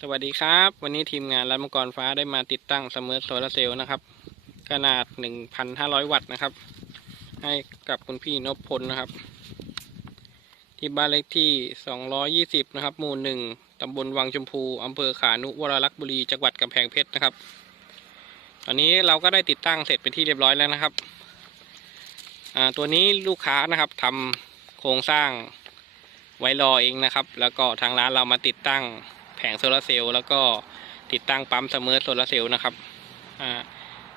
สวัสดีครับ วันนี้ทีมงานรัฐมังกรฟ้าได้มาติดตั้งเสมอโซลาร์เซลล์นะครับ ขนาด 1,500 วัตต์นะครับ ให้กับคุณพี่นพพลนะครับ ที่บ้านเลขที่ 220 นะครับ หมู่หนึ่งตำบลวังชมพู อำเภอขานุวรลักษ์บุรี จังหวัดกำแพงเพชรนะครับ ตอนนี้เราก็ได้ติดตั้งเสร็จเป็นที่เรียบร้อยแล้วนะครับ ตัวนี้ลูกค้านะครับทำโครงสร้างไว้รอเองนะครับ แล้วก็ทางร้านเรามาติดตั้ง งโซลาร์เซลล์แล้วก็ติดตั้งปั๊มเสมอโซลาร์เซลล์นะครับอ่า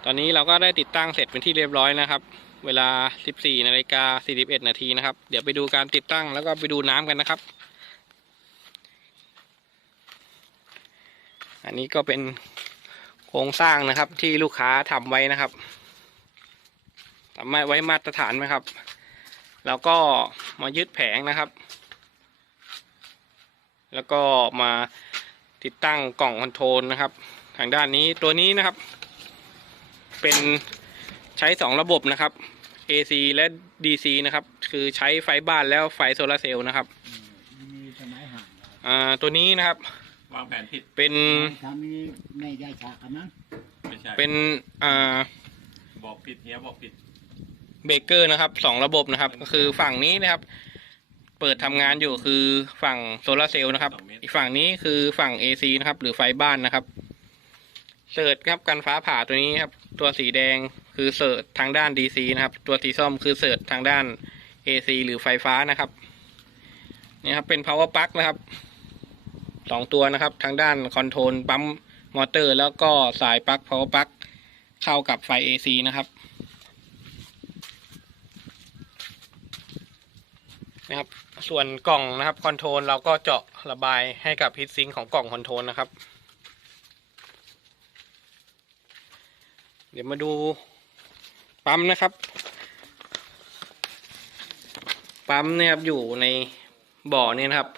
ตอนนี้เราก็ได้ติดตั้งเสร็จเป็นที่เรียบร้อยนะครับ เวลา 14นาฬิกา41นาทีนะครับ เดี๋ยวไปดูการติดตั้งแล้วก็ไปดูน้ำกันนะครับ อันนี้ก็เป็นโครงสร้างนะครับที่ลูกค้าทำไว้นะครับทำไว้มาตรฐานไหมครับ แล้วก็มายึดแผงนะครับ แล้วก็มา ติดตั้งกล่องคอนโทรลนะครับ ทางด้านนี้ตัวนี้นะครับ เป็นใช้สองระบบนะครับ AC และ DC นะครับ คือใช้ไฟบ้านแล้วไฟโซลาร์เซลล์นะครับมีสมัยห่างอ่าตัวนี้นะครับ วางแผนผิดเป็นทำนี้ไม่ได้ฉากกันมั้งไม่ใช่เป็นอ่าบอกผิดเฮียบอกผิดเบรกเกอร์นะครับสองระบบนะครับ ก็คือฝั่งนี้นะครับ เปิดทำงานอยู่คือฝั่งโซลาร์เซลล์นะครับ อีกฝั่งนี้คือฝั่ง AC นะครับ หรือไฟบ้านนะครับ เสิร์ชครับกันฟ้าผ่าตัวนี้ครับ ตัวสีแดงคือเสิร์ชทางด้าน DC นะครับ ตัวสีส้มคือเสิร์ชทางด้าน AC หรือไฟฟ้านะครับนี่ครับเป็น power plug นะครับสองตัวนะครับ ทางด้านคอนโทรลปั๊มมอเตอร์ แล้วก็สายปลั๊ก power plug เข้ากับไฟ AC นะครับ นะครับ ส่วนกล่องนะครับคอนโทรลเราก็เจาะระบายให้กับฮีทซิงค์ของกล่องคอนโทรลนะครับ เดี๋ยวมาดูปั๊มนะครับ ปั๊มเนี่ยครับอยู่ในบ่อเนี่ยนะครับ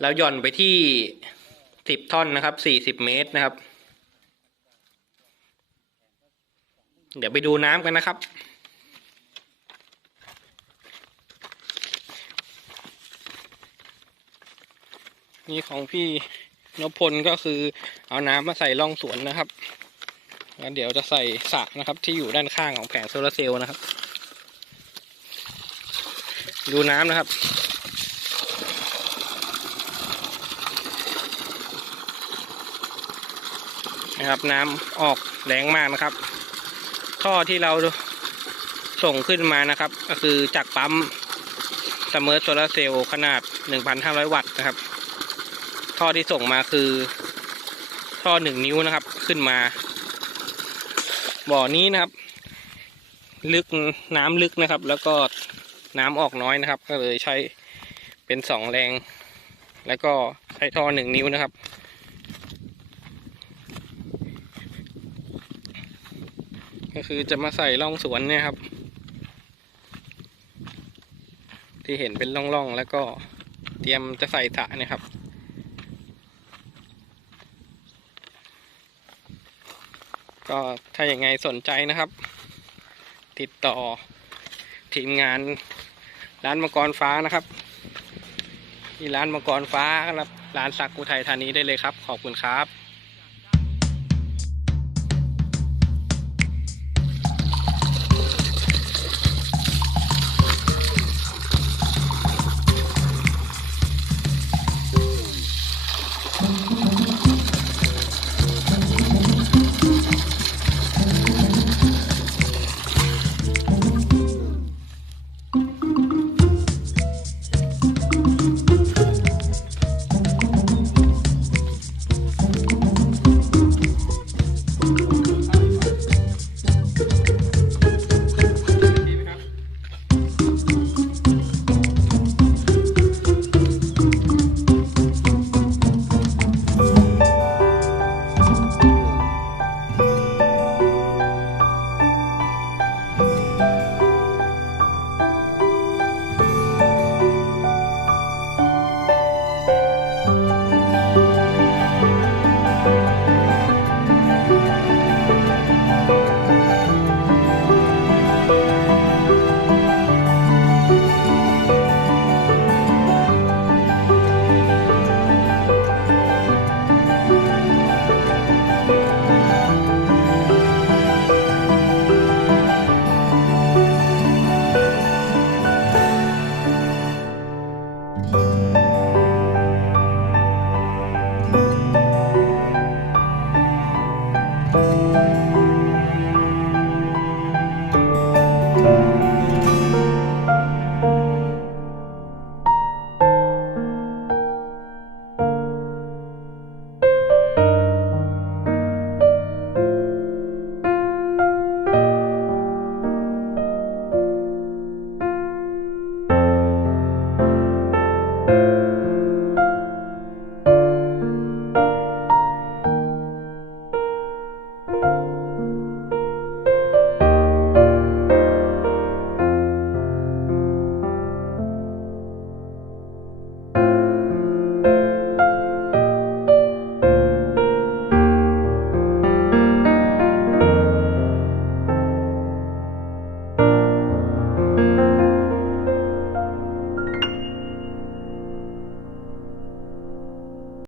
เราหย่อนไปที่สิบท่อนนะครับสี่สิบเมตรนะครับ เดี๋ยวไปดูน้ำกันนะครับ นี่ของพี่นพพลก็คือเอาน้ำมาใส่ร่องสวนนะครับแล้วเดี๋ยวจะใส่สระนะครับที่อยู่ด้านข้างของแผงโซลาร์เซลล์นะครับ ดูน้ำนะครับ นะครับน้ำออกแรงมากนะครับ ท่อที่เราส่งขึ้นมานะครับ ก็คือจากปั๊มเสมอโซลาร์เซลล์ขนาด 1,500 วัตต์นะครับ ท่อที่ส่งมาคือ ท่อหนึ่งนิ้วนะครับ ขึ้นมา บ่อนี้นะครับ ลึกน้ำลึกนะครับ แล้วก็น้ำออกน้อยนะครับ ก็เลยใช้เป็นสองแรง แล้วก็ใช้ท่อหนึ่งนิ้วนะครับก็คือจะมาใส่ร่องสวนเนี่ยครับ ที่เห็นเป็นร่องๆแล้วก็เตรียมจะใส่สระนะครับ ก็ถ้าอย่างไงสนใจนะครับ ติดต่อทีมงานร้านมังกรฟ้านะครับที่ร้านมังกรฟ้าครับร้านสักอุทัยธานีได้เลยครับ ขอบคุณครับ